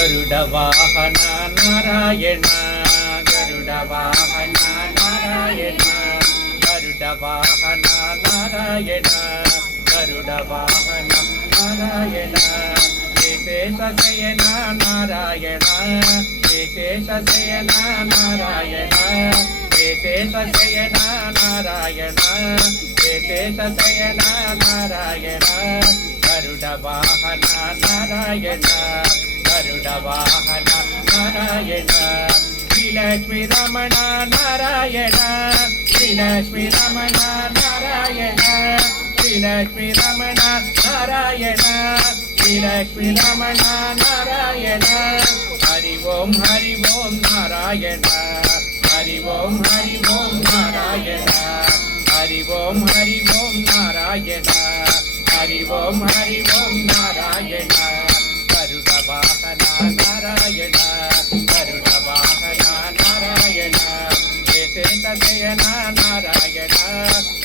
గరుడ వాహన నారాయణ గరుడ వాహన నారాయణ గరుడ వాహన నారాయణ గరుడ వాహన నారాయణ విశేష శయన నారాయణ విశేష శయన నారాయణ విశేష శయన నారాయణ విశేష శయన నారాయణ గరుడ వాహన నారాయణ గరుడ వాహన నారాయణ శ్రీలక్ష్మీ రమణ నారాయణ శ్రీలక్ష్మీ రమణ నారాయణ శ్రీలక్ష్మీ రమణ నారాయణ శ్రీలక్ష్మీ రమణ నారాయణ హరి ఓం నారాయణ హరి ఓం నారాయణ హరి ఓం నారాయణ హరి ఓం నారాయణ గరుడ వాహన నారాయణ గరుడ వాహన నారాయణ విశేష శయన నారాయణ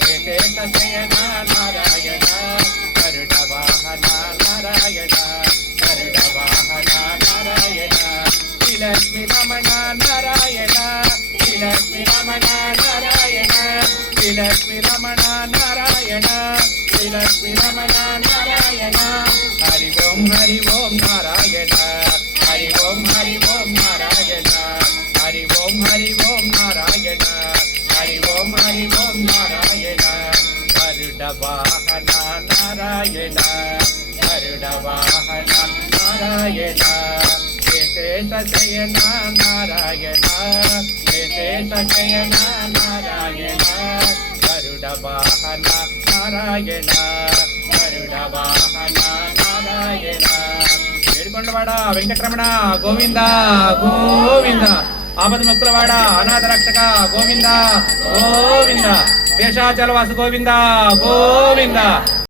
విశేష శయన నారాయణ గరుడ వాహన నారాయణ గరుడ వాహన నారాయణ శ్రీలక్ష్మీ రమణ నారాయణ శ్రీలక్ష్మీ రమణ నారాయణ శ్రీలక్ష్మీ రమణ నారాయణ శ్రీలక్ష్మీ రమణ నారాయణ హరి ఓం నారాయణ హరి ఓం నారాయణ హరి ఓం నారాయణ హరి ఓం నారాయణ గరుడ వాహన నారాయణ గరుడ వాహన నారాయణ విశేష శయన నారాయణ విశేష శయన నారాయణ గరుడ వాహన నారాయణ గరుడ వాహన నారాయణ ఏడుకొండవాడ వెంకటరమణ గోవింద గోవింద ఆపద ముక్కులవాడ అనాథ రక్షక గోవింద గోవింద శేషాచలవాసు గోవింద గోవింద